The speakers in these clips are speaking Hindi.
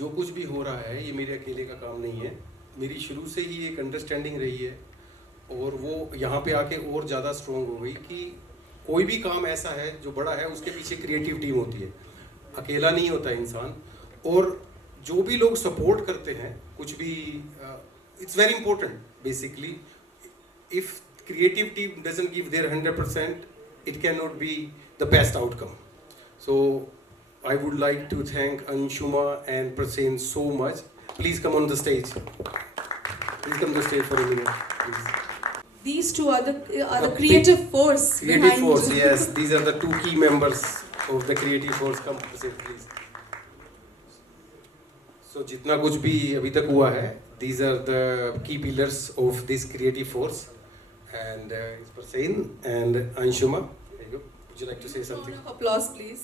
जो कुछ भी हो रहा है ये मेरे अकेले का काम नहीं है, मेरी शुरू से ही एक अंडरस्टैंडिंग रही है और वो यहाँ पे आके और ज़्यादा स्ट्रॉन्ग हो गई कि कोई भी काम ऐसा है जो बड़ा है उसके पीछे क्रिएटिव टीम होती है, अकेला नहीं होता इंसान। और जो भी लोग सपोर्ट करते हैं कुछ भी, it's very important basically, if creative team doesn't give their 100%, it cannot be the best outcome. So I would like to thank Anshuma and Prasen so much. Please come on the stage. Please come to the stage for a minute, please. These two are the creative force Creative behind. force, yes. These are the two key members of the creative force. Come Prasen, please. So जितना कुछ भी अभी तक हुआ है, these are the key pillars of this creative force. And it's Prasen and Anshuma. There you go. Would you like to say something? Round of applause, please.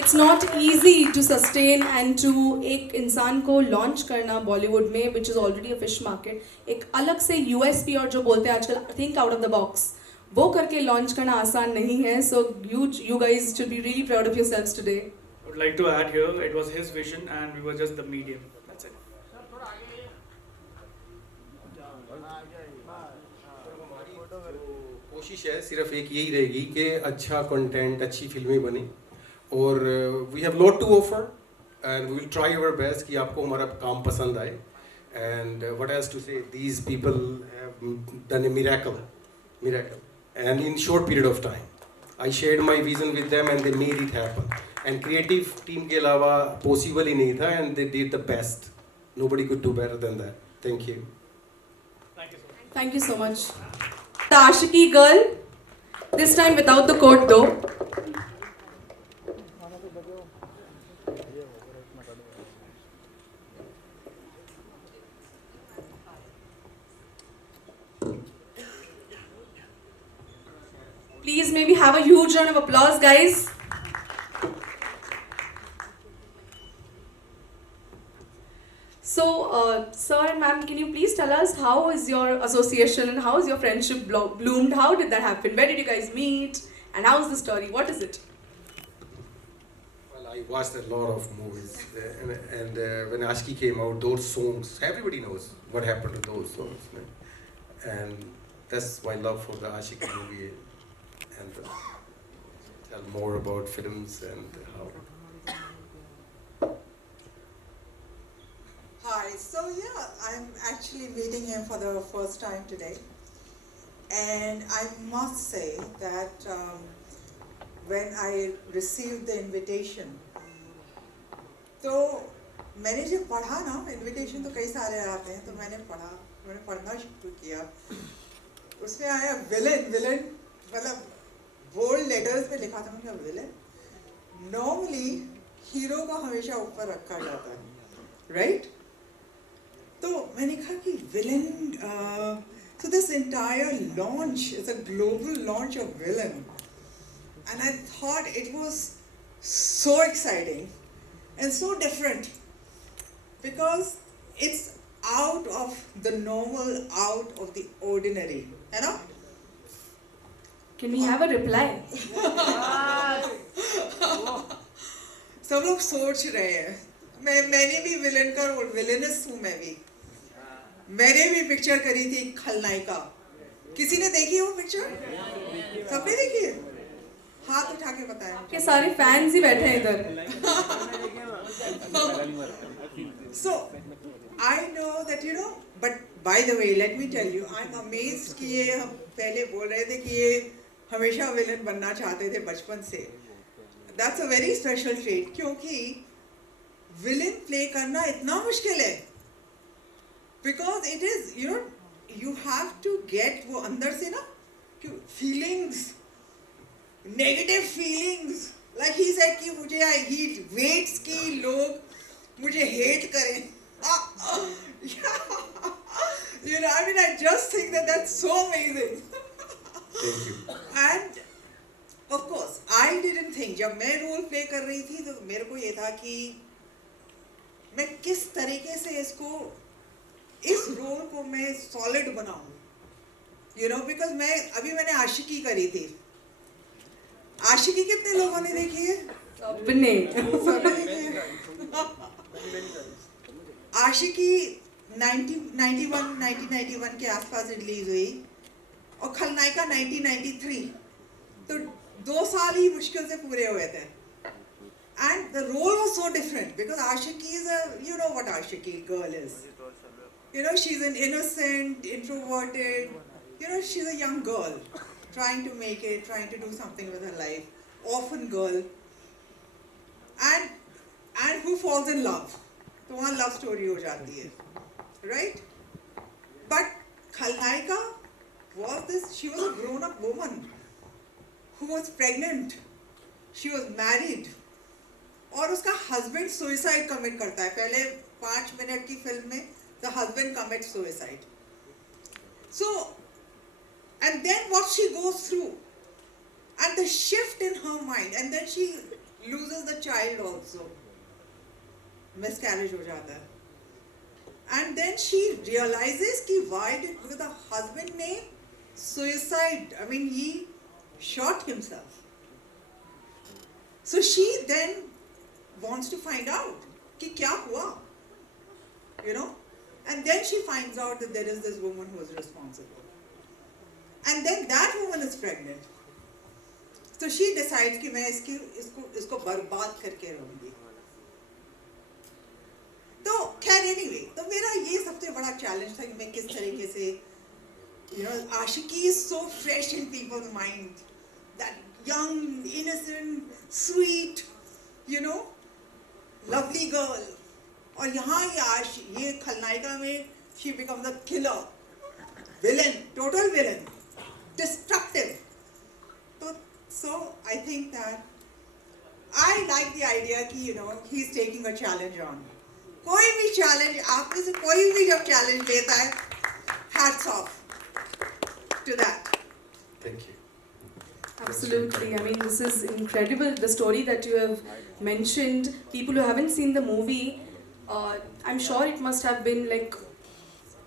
It's not easy to sustain and to एक इंसान को launch करना बॉलीवुड में, which is already a fish market, एक अलग से USP और जो बोलते हैं आजकल think out of the box, वो करके launch करना आसान नहीं है. So you guys should be really proud of yourselves today. I would like to add here, it was his vision and we were just the medium. That's it. कोशिश है सिर्फ एक यही रहेगी कि अच्छा कंटेंट, अच्छी फिल्में बने और we have lot to offer and we will try our best कि आपको हमारा काम पसंद आए. And what has to say, these people have done a miracle and in short period of time. I shared my vision with them and they made it happen. And creative team के अलावा पॉसिबल ही नहीं था and they did the best. Nobody could do better than that. Thank you. Thank you so much. The Ashiki girl, this time without the coat though. Please maybe have a huge round of applause, guys. So, sir and ma'am, can you please tell us how is your association and how is your friendship bloomed? How did that happen? Where did you guys meet? And how is the story? What is it? Well, I watched a lot of movies, and when Ashki came out, those songs, everybody knows what happened to those songs, man. And that's my love for the Ashiki movie, and tell more about films and how. Hi, so yeah, I'm actually meeting him for the first time today, and I must say that when I received the invitation, तो मैंने जब पढ़ा ना, invitation तो कई सारे आते हैं, तो मैंने पढ़ना शुरू किया. उसमें आया villain, मतलब bold letters में लिखा था मैंने villain. Normally hero को हमेशा ऊपर रखा जाता है, right? तो मैंने कहा कि villain, so this entire launch is a global launch of villain, and I thought it was so exciting and so different because it's out of the normal, out of the ordinary, है ना? Can we have a reply? सब लोग सोच रहे हैं, मैंने भी विलन का रोल, विलेनस हूँ मैं भी. मैंने भी पिक्चर करी थी खलनायिका. किसी ने देखी वो पिक्चर? सबने देखी है? हाथ उठा के बताया. के सारे फैंस ही बैठे हैं इधर. So I know that, you know, but by the way, let me tell you, I'm amazed कि ये हम पहले बोल रहे थे कि ये हमेशा विलन बनना चाहते थे बचपन से. That's a very special trait, क्योंकि विलन प्ले करना इतना मुश्किल है. Because it is, you know, you have to get वो अंदर से ना feelings, negative feelings. Like he said कि मुझे he waits कि लोग मुझे hate करें. You know, I mean, I just think that that's so amazing. Thank you. And of course, I didn't think, जब मैं रोल प्ले कर रही थी तो मेरे को ये था कि मैं किस तरीके से इस रोल को मैं सॉलिड बनाऊं, you know, because मैंने आशिकी करी थी. आशिकी कितने लोगों ने देखी है? Vinay. आशिकी 1991 के आसपास रिलीज हुई और खलनायिका 1993, तो 2 साल ही मुश्किल से पूरे हुए थे. And the role was so different because Ashiki is you know what Ashiki girl is. You know, she's an innocent, introverted, she's a young girl trying to make it, trying to do something with her life, orphan girl, and who falls in love. तो वहाँ love story हो जाती है, right? But Khalnaika she was a grown-up woman who was pregnant, she was married, और उसका husband suicide commit करता है. पहले 5 मिनट की फिल्म में the husband commits suicide. So, and then what she goes through, and the shift in her mind, and then she loses the child also. Miscarriage हो जाता है. And then she realizes कि why did the husband ने suicide, he shot himself. So she then wants to find out कि क्या हुआ, and then she finds out that there is this woman who is responsible. And then that woman is pregnant. So she decides कि मैं इसको बर्बाद करके रहूंगी. तो खैर anyway, तो मेरा ये सबसे बड़ा चैलेंज था कि मैं किस तरीके से, आशिकी is so fresh in people's mind, that young, innocent, sweet, lovely girl. और यहाँ ये खलनायिका में she becomes a killer, villain, total villain, destructive. So I think that I like the idea कि he's taking a challenge on. कोई भी challenge, आप में से कोई भी जब challenge लेता है, hats off to that. Thank you. Absolutely. This is incredible. The story that you have mentioned, people who haven't seen the movie, I'm sure it must have been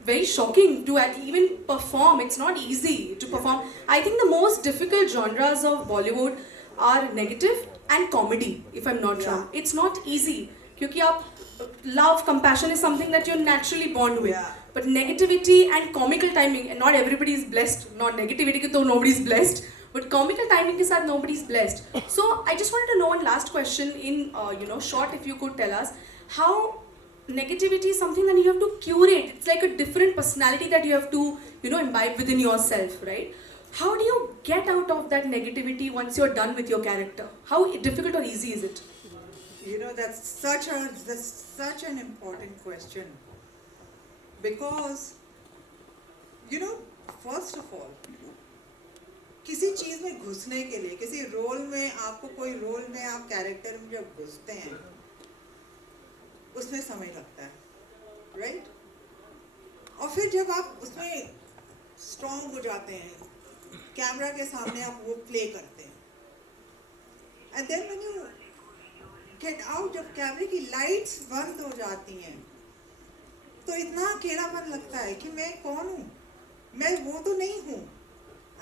very shocking to even perform. It's not easy to perform. I think the most difficult genres of Bollywood are negative and comedy, if I'm not wrong. It's not easy. Because love, compassion is something that you're naturally born with. Yeah. But negativity and comical timing, and not everybody is blessed. Not negativity, so nobody's blessed. But comical timing ke saath nobody's blessed. So I just wanted to know one last question in short, if you could tell us how negativity is something that you have to curate. It's like a different personality that you have to imbibe within yourself, right? How do you get out of that negativity once you're done with your character? How difficult or easy is it? That's such an important question, because first of all, किसी चीज में घुसने के लिए, किसी रोल में, आपको कोई रोल में आप कैरेक्टर में जब घुसते हैं, उसमें समय लगता है, राइट? और फिर जब आप उसमें स्ट्रॉन्ग हो जाते हैं, कैमरा के सामने आप वो प्ले करते हैं, and then when you get out, जब कैमरे की लाइट्स बंद हो जाती हैं, तो इतना अकेलापन लगता है कि मैं कौन हूँ, मैं वो तो नहीं हूँ.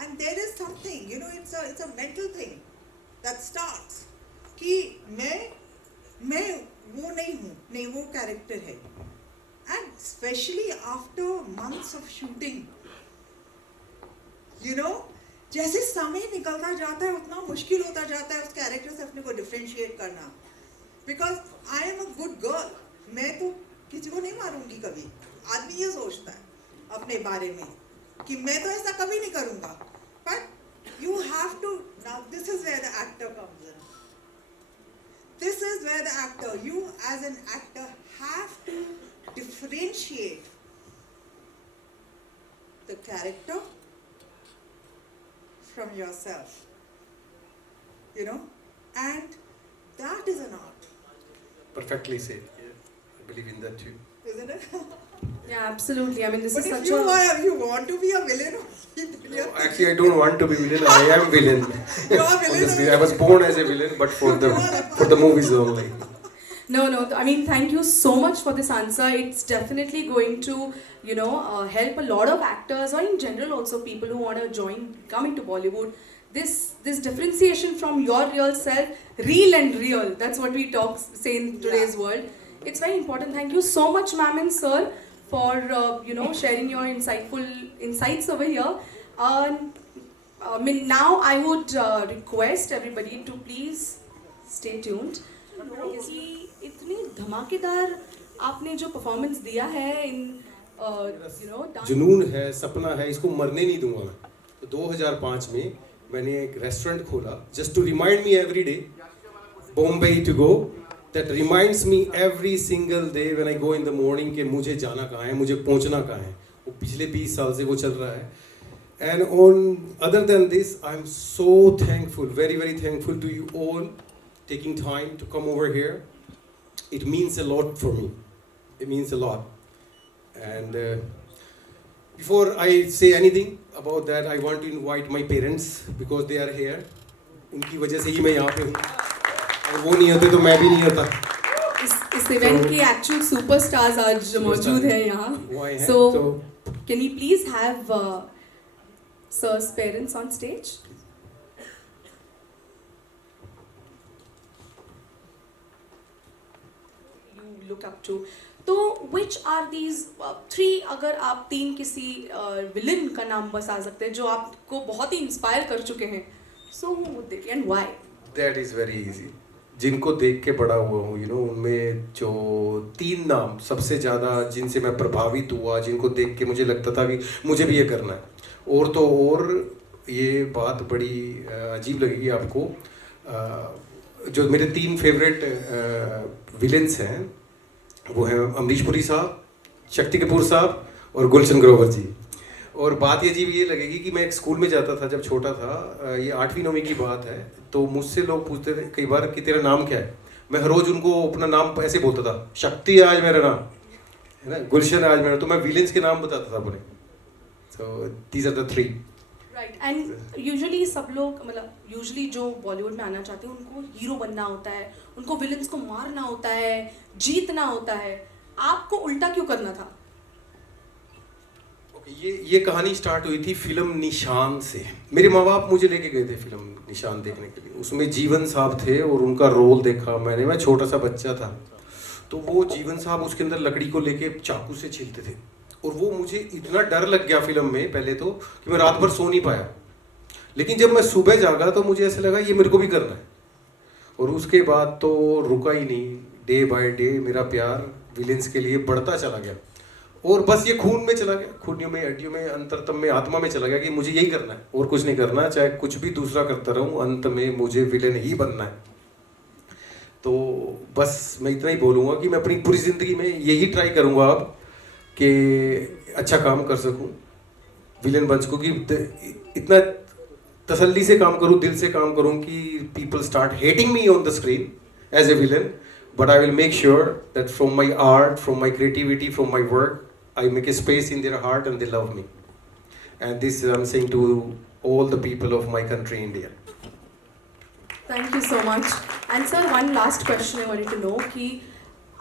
And there is something, it's a mental thing that starts कि मैं वो नहीं हूँ, नहीं वो character है. And especially after months of shooting, जैसे समय निकलता जाता है उतना मुश्किल होता जाता है उस character से अपने को differentiate करना. Because I am a good girl, मैं तो किसी को नहीं मारूंगी कभी. आदमी ये सोचता है अपने बारे में कि मैं तो ऐसा कभी नहीं करूँगा. But you have to, now this is where the actor comes in. This is where the actor, you as an actor have to differentiate the character from yourself. And that is an art. Perfectly said. Yeah, I believe in that too. Isn't it? Yeah, absolutely. This But is if such you a... want to be a villain, No, actually, I don't want to be villain. I am villain. You are villain. Honestly, I was born as a villain, but for the movies only. No. Thank you so much for this answer. It's definitely going to, help a lot of actors, or in general also people who want to come into Bollywood. this differentiation from your real self, real and real. That's what we say in today's world. It's very important. Thank you so much, ma'am and sir, for sharing your insightful insights over here. Now I would request everybody to please stay tuned. कि इतनी धमाकेदार आपने जो परफॉर्मेंस दिया है इन जुनून है, सपना है, इसको मरने नहीं दूंगा मैं. तो 2005 में मैंने एक रेस्टोरेंट खोला just to remind me every day Bombay to go. That reminds me every single day when I go in the morning कि मुझे जाना कहाँ है, मुझे पहुँचना कहाँ है. वो पिछले 20 साल से वो चल रहा है. And other than this, I'm so thankful, very, very thankful to you all taking time to come over here. It means a lot for me. It means a lot. And before I say anything about that, I want to invite my parents because they are here. उनकी वजह से ही मैं यहाँ पे हूँ. और वो नहीं होते तो मैं भी नहीं होता. इस इवेंट के एक्चुअल सुपरस्टार्स आज मौजूद हैं यहाँ. So can we please have Sir's parents on stage? You look up to. तो which are these three, अगर आप तीन किसी विलन का नाम बता सकते हैं जो आपको बहुत ही इंस्पायर कर चुके हैं, so who would they be and why? That is very easy. जिनको देख के बड़ा हुआ हूँ, उनमें जो 3 नाम सबसे ज़्यादा जिनसे मैं प्रभावित हुआ, जिनको देख के मुझे लगता था कि मुझे भी ये करना है. और तो और ये बात बड़ी अजीब लगेगी आपको, जो मेरे 3 फेवरेट विलेंस हैं वो हैं अमरीश पुरी साहब, शक्ति कपूर साहब और गुलशन ग्रोवर जी. और बात ये अजीब ये लगेगी कि मैं एक स्कूल में जाता था जब छोटा था, ये 8वीं 9वीं की बात है, तो मुझसे लोग पूछते थे कई बार कि तेरा नाम क्या है. मैं हर रोज़ उनको अपना नाम ऐसे बोलता था, शक्ति आज मेरा नाम है ना, गुलशन आज मेरा. तो मैं विलेंस के नाम बताता था अपने. So these are the 3. Right, and usually सब लोग मतलब usually जो बॉलीवुड में आना चाहते हैं उनको हीरो बनना होता है, उनको विलन्स को मारना होता है, जीतना होता है. आपको उल्टा क्यों करना था? ये कहानी स्टार्ट हुई थी फिल्म निशान से. मेरे माँ बाप मुझे लेके गए थे फिल्म निशान देखने के लिए. उसमें जीवन साहब थे और उनका रोल देखा मैंने. मैं छोटा सा बच्चा था, तो वो जीवन साहब उसके अंदर लकड़ी को लेके चाकू से छीलते थे. और वो मुझे इतना डर लग गया फिल्म में पहले तो कि मैं रात भर सो नहीं पाया. लेकिन जब मैं सुबह जागा तो मुझे ऐसा लगा ये मेरे को भी करना है. और उसके बाद तो रुका ही नहीं. डे बाय डे मेरा प्यार विलेंस के लिए बढ़ता चला गया. और बस ये खून में चला गया, खूनियों में, हड्डियों में, अंतरतम में, आत्मा में चला गया कि मुझे यही करना है और कुछ नहीं करना. चाहे कुछ भी दूसरा करता रहूं, अंत में मुझे विलेन ही बनना है. तो बस मैं इतना ही बोलूँगा कि मैं अपनी पूरी ज़िंदगी में यही ट्राई करूँगा अब कि अच्छा काम कर सकूं, विलेन बन सकूं, कि इतना तसल्ली से काम करूं, दिल से काम करूं कि people start hating me on the screen as a villain. But I will make sure that from my art, from my creativity, from my work, I make a space in their heart and they love me. And this I am saying to all the people of my country India. Thank you so much. And sir, one last question I wanted to know कि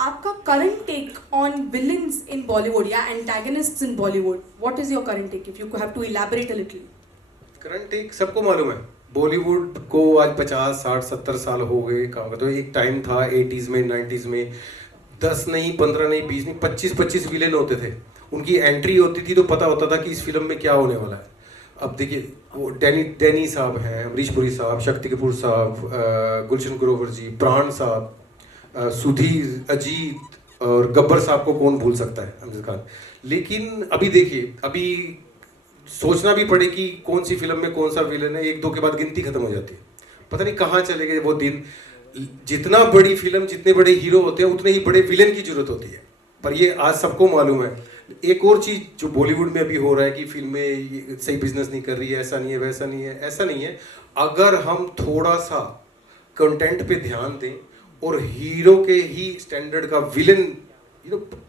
आपका current take on villains in Bollywood या antagonists in Bollywood, what is your current take if you have to elaborate a little? Current take सबको मालूम है. बॉलीवुड को आज 50, 60, 70 साल हो गए काम करते. तो एक टाइम था 80s में, 90s में 10 नहीं, 15 नहीं, 20 नहीं, 25 विलेन होते थे. उनकी एंट्री होती थी तो पता होता था कि इस फिल्म में क्या होने वाला है. अब देखिए वो डैनी साहब हैं, अमरीश पुरी साहब, शक्ति कपूर साहब, गुलशन ग्रोवर जी, प्राण साहब, सुधीर, अजीत और गब्बर साहब को कौन भूल सकता है, अमीर खान. लेकिन अभी देखिए, अभी सोचना भी पड़े कि कौन सी फिल्म में कौन सा विलन है, 1-2 के बाद गिनती खत्म हो जाती है. पता नहीं कहाँ चले गए वो दिन. जितना बड़ी फिल्म, जितने बड़े हीरो होते हैं उतने ही बड़े विलन की जरूरत होती है. पर ये आज सबको मालूम है. एक और चीज़ जो बॉलीवुड में अभी हो रहा है कि फिल्में सही बिजनेस नहीं कर रही है, ऐसा नहीं है, वैसा नहीं है. ऐसा नहीं है. अगर हम थोड़ा सा कंटेंट पे ध्यान दें और हीरो के ही स्टैंडर्ड का विलन,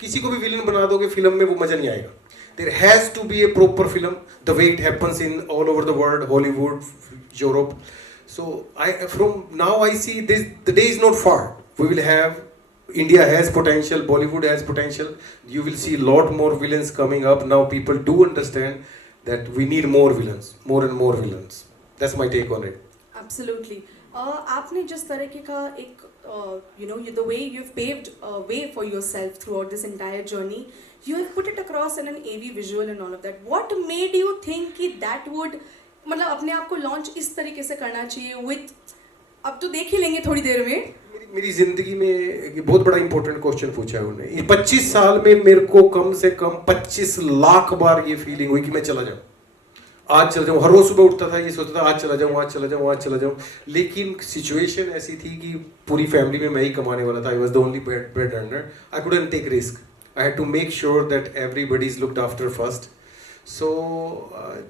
किसी को भी विलन बना दोगे फिल्म में, वो मजा नहीं आएगा. There has to be a proper film the way it happens in all over the world, Hollywood, Europe. So I from now I see this, the day is not far. We will have, India has potential, Bollywood has potential. You will see a lot more villains coming up. Now people do understand that we need more villains, more and more villains. That's my take on it. Absolutely. आपने जिस तरीके का एक the way you've paved a way for yourself throughout this entire journey, you have put it across in an AV visual and all of that. What made you think कि that would मतलब अपने आप को launch इस तरीके से करना चाहिए with अब तो देख ही लेंगे थोड़ी देर में. मेरी जिंदगी में एक बहुत बड़ा इंपॉर्टेंट क्वेश्चन पूछा है उन्होंने. ये 25 साल में मेरे को कम से कम 25 लाख बार ये फीलिंग हुई कि मैं चला जाऊं, आज चला जाऊं. हर रोज सुबह उठता था, ये सोचता था आज चला जाऊं, आज चला जाऊं, आज चला जाऊं. लेकिन सिचुएशन ऐसी थी कि पूरी फैमिली में मैं ही कमाने वाला था. I was the only bread earner. I couldn't take risk. I had to make sure that everybody is looked after first. So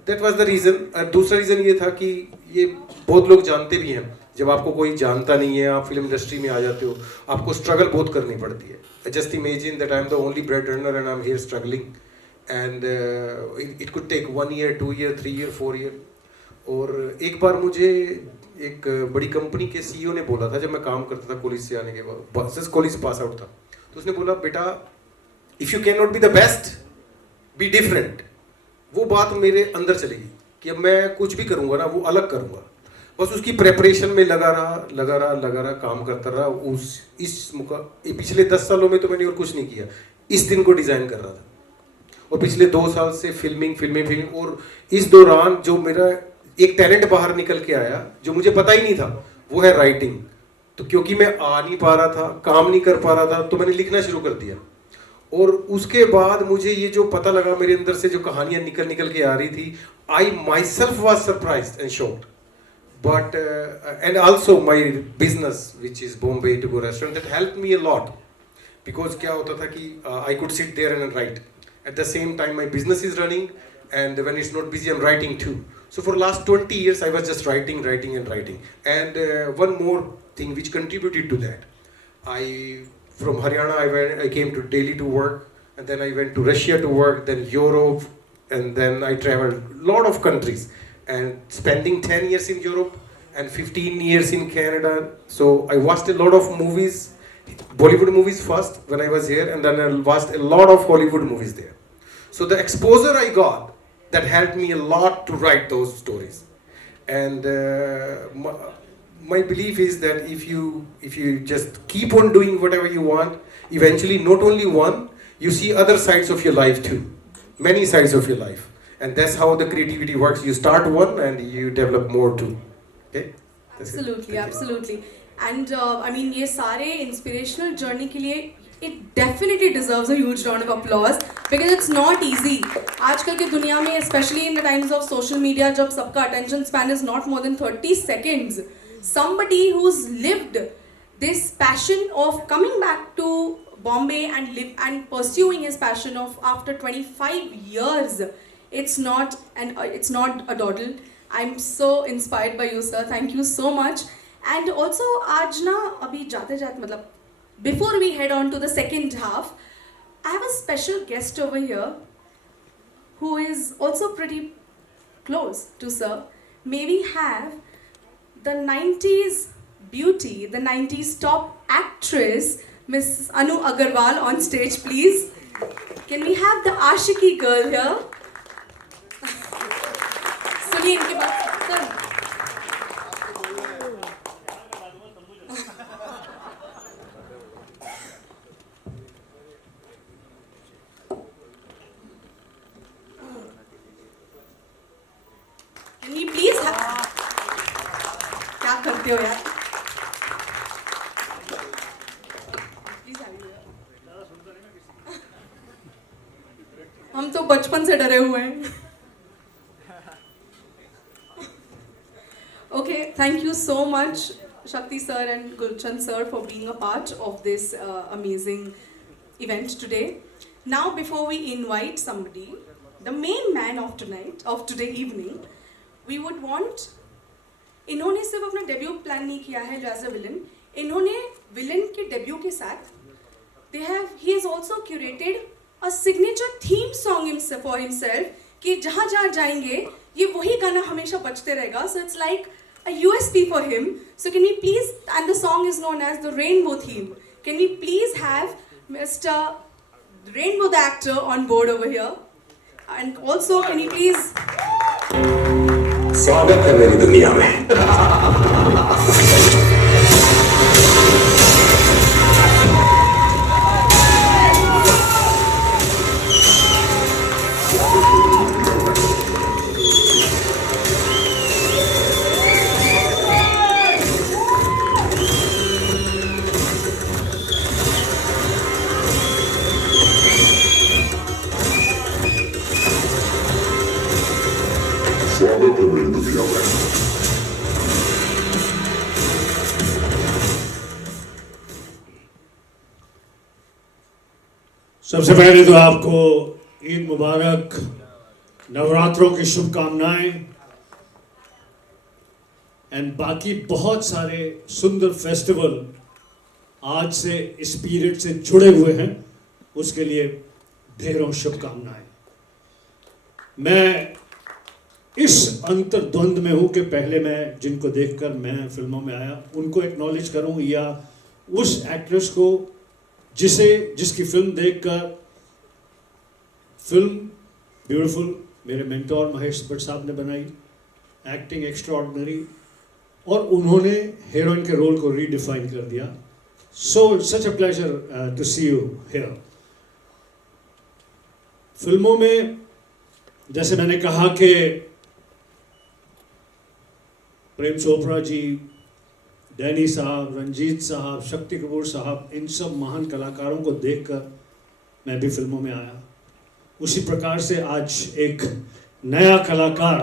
that was the reason. दूसरा रीजन ये था कि ये बहुत लोग जानते भी हैं, जब आपको कोई जानता नहीं है, आप फिल्म इंडस्ट्री में आ जाते हो, आपको स्ट्रगल बहुत करनी पड़ती है. Just imagine that I am the only bread earner and I am here struggling. And it could take 1 year, 2 year, 3 year, 4 year. और एक बार मुझे एक बड़ी कंपनी के CEO ने बोला था, जब मैं काम करता था कॉलेज से आने के बाद, जस्ट कॉलेज से पास आउट था, तो उसने बोला बेटा if you can not be the best be different. वो बात मेरे अंदर चलेगी कि अब मैं कुछ भी करूँगा ना वो अलग करूँगा. बस उसकी प्रेपरेशन में लगा रहा, काम करता रहा. पिछले 10 सालों में तो मैंने और कुछ नहीं किया, इस दिन को डिज़ाइन कर रहा था. और पिछले 2 साल से फिल्मिंग. और इस दौरान जो मेरा एक टैलेंट बाहर निकल के आया जो मुझे पता ही नहीं था, वो है राइटिंग. तो क्योंकि मैं आ नहीं पा रहा था, काम नहीं कर पा रहा था, तो मैंने लिखना शुरू कर दिया. और उसके बाद मुझे ये जो पता लगा, मेरे अंदर से जो कहानियां निकल के आ रही थी, I myself was surprised and shocked. But and also my business, which is Bombay To Go restaurant, that helped me a lot, because क्या होता था कि I could sit there and write. At the same time, my business is running, and when it's not busy, I'm writing too. So for last 20 years, I was just writing. And one more thing which contributed to that, from Haryana, I came to Delhi to work, and then I went to Russia to work, then Europe, and then I traveled a lot of countries. And spending 10 years in Europe and 15 years in Canada. So I watched a lot of movies, Bollywood movies first when I was here, and then I watched a lot of Hollywood movies there. So the exposure I got, that helped me a lot to write those stories. And my belief is that if you just keep on doing whatever you want, eventually not only one, you see other sides of your life too, many sides of your life. And that's how the creativity works. You start one and you develop more too. Okay? Absolutely. And I mean, ये सारे inspirational journey के लिए it definitely deserves a huge round of applause, because it's not easy. आजकल की दुनिया में, especially in the times of social media, जब सबका attention span is not more than 30 seconds, somebody who's lived this passion of coming back to Bombay and pursuing his passion of after 25 years. It's not a dawdle. I'm so inspired by you, sir. Thank you so much. And also, आज ना अभी जाते मतलब before we head on to the second half, I have a special guest over here who is also pretty close to sir. May we have the 90s beauty, the 90s top actress, Miss Anu Agarwal on stage, please. Can we have the Ashiki girl here? सुनिए इनके बात सर. Can you please क्या करते हो यार? हम तो बचपन से डरे हुए हैं. Okay, thank you so much, Shakti sir and Gulchan sir, for being a part of this amazing event today. Now, before we invite somebody, the main man of today evening, we would want. इन्होंने सिर्फ अपना डेब्यू प्लान नहीं किया है एज अ विलन, इन्होंने विलन के डेब्यू के साथ he has also curated a signature theme song for himself, कि जहाँ जहाँ जाएंगे ये वही गाना हमेशा बजते रहेगा. So it's like a USP for him. So can we please, and the song is known as the Rainbow Theme. Can we please have Mr. Rainbow the actor on board over here? And also, can you please स्वागत है मेरी दुनिया में। स्वागत है मेरी दुनिया में। सबसे पहले तो आपको ईद मुबारक, नवरात्रों की शुभकामनाएं एंड बाकी बहुत सारे सुंदर फेस्टिवल आज से इस पीरियड से जुड़े हुए हैं, उसके लिए ढेरों शुभकामनाएं। मैं इस अंतर्द्वंद में हूं कि पहले मैं जिनको देखकर मैं फिल्मों में आया उनको एक्नॉलेज करूं या उस एक्ट्रेस को जिसकी फिल्म देखकर फिल्म ब्यूटीफुल मेरे मेंटोर महेश भट्ट साहब ने बनाई, एक्टिंग एक्स्ट्राऑर्डिनरी, और उन्होंने हीरोइन के रोल को रीडिफाइन कर दिया। So such a pleasure to see you here. फिल्मों में जैसे मैंने कहा कि प्रेम चोपड़ा जी, डैनी साहब, रंजीत साहब, शक्ति कपूर साहब, इन सब महान कलाकारों को देखकर मैं भी फिल्मों में आया। उसी प्रकार से आज एक नया कलाकार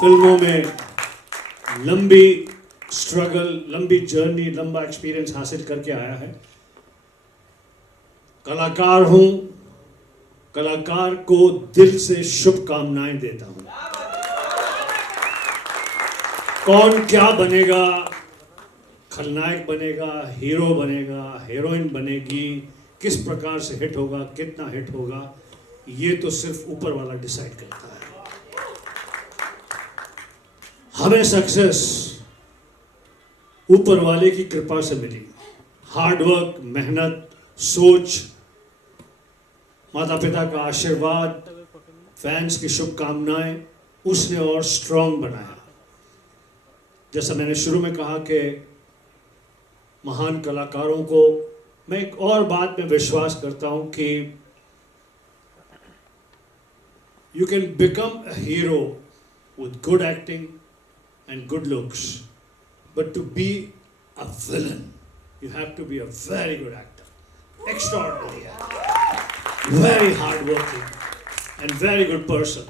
फिल्मों में लंबी स्ट्रगल, लंबी जर्नी, लंबा एक्सपीरियंस हासिल करके आया है। कलाकार हूँ, कलाकार को दिल से शुभकामनाएं देता हूँ। कौन क्या बनेगा, खलनायक बनेगा, हीरो बनेगा, हीरोइन बनेगी, किस प्रकार से हिट होगा, कितना हिट होगा, ये तो सिर्फ ऊपर वाला डिसाइड करता है। हमें सक्सेस ऊपर वाले की कृपा से मिली। हार्डवर्क, मेहनत, सोच, माता पिता का आशीर्वाद, फैंस की शुभकामनाएं, उसने और स्ट्रांग बनाया। जैसा मैंने शुरू में कहा कि महान कलाकारों को मैं एक और बात में विश्वास करता हूं कि you can become a hero with good acting and good looks, but to be a villain you have to be a very good actor, extraordinary actor, very hard working and very good person.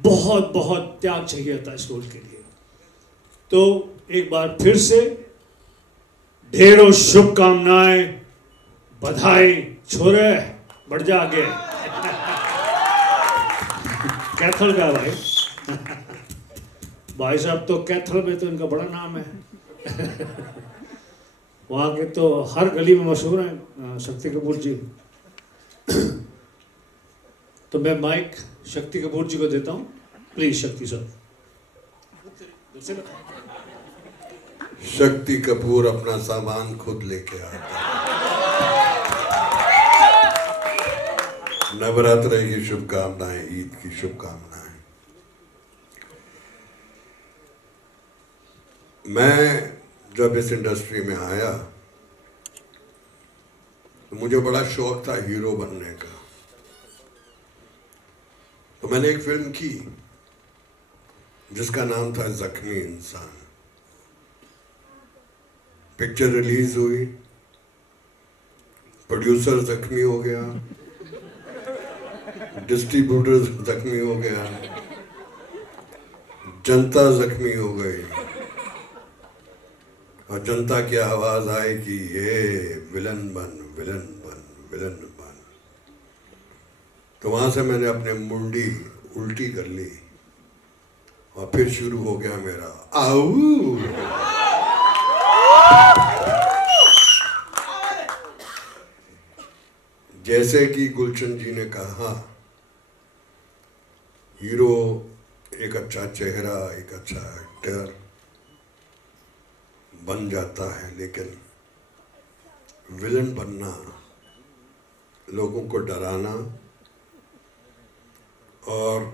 बहुत बहुत त्याग चाहिए होता इस रोल के लिए। तो एक बार फिर से ढेरों शुभकामनाएं, बधाई, छोरे बढ़ जा आगे। कैथल का भाई भाई साहब तो कैथल में तो इनका बड़ा नाम है। वहाँ के तो हर गली में मशहूर हैं शक्ति कपूर जी। तो मैं माइक शक्ति कपूर जी को देता हूँ। प्लीज शक्ति सर। शक्ति कपूर अपना सामान खुद लेके आता है। नवरात्र की शुभकामनाएं, ईद की शुभकामनाएं। मैं जब इस इंडस्ट्री में आया तो मुझे बड़ा शौक था हीरो बनने का। तो मैंने एक फिल्म की जिसका नाम था जख्मी इंसान। पिक्चर रिलीज हुई, प्रोड्यूसर जख्मी हो गया, डिस्ट्रीब्यूटर जख्मी हो गया, जनता जख्मी हो गई, और जनता की आवाज आई कि ये विलन बन, विलन बन, विलन बन। तो वहां से मैंने अपने मुंडी उल्टी कर ली और फिर शुरू हो गया मेरा आऊ। जैसे कि गुलशन जी ने कहा, हीरो एक अच्छा चेहरा, एक अच्छा एक्टर बन जाता है, लेकिन विलन बनना, लोगों को डराना और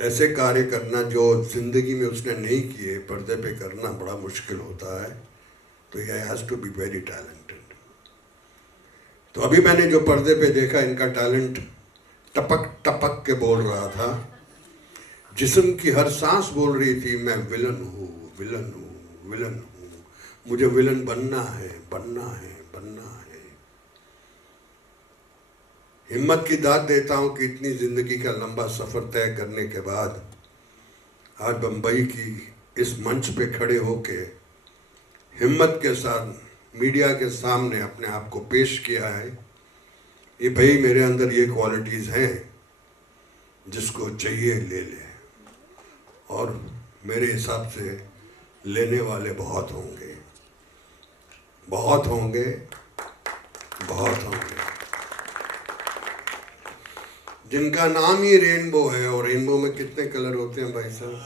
ऐसे कार्य करना जो जिंदगी में उसने नहीं किए, पर्दे पे करना बड़ा मुश्किल होता है, तो ये has to be very talented. तो अभी मैंने जो पर्दे पे देखा, इनका टैलेंट टपक टपक के बोल रहा था, जिस्म की हर सांस बोल रही थी मैं विलन हूँ, विलन हूँ, विलन हूँ, मुझे विलन बनना है, बनना है, बनना है। हिम्मत की दाद देता हूँ कि इतनी ज़िंदगी का लंबा सफ़र तय करने के बाद आज बम्बई की इस मंच पे खड़े होके हिम्मत के साथ मीडिया के सामने अपने आप को पेश किया है। ये भाई मेरे अंदर ये क्वालिटीज़ हैं, जिसको चाहिए ले ले, और मेरे हिसाब से लेने वाले बहुत होंगे, बहुत होंगे, बहुत होंगे। जिनका नाम ही रेनबो है, और रेनबो में कितने कलर होते हैं भाई साहब?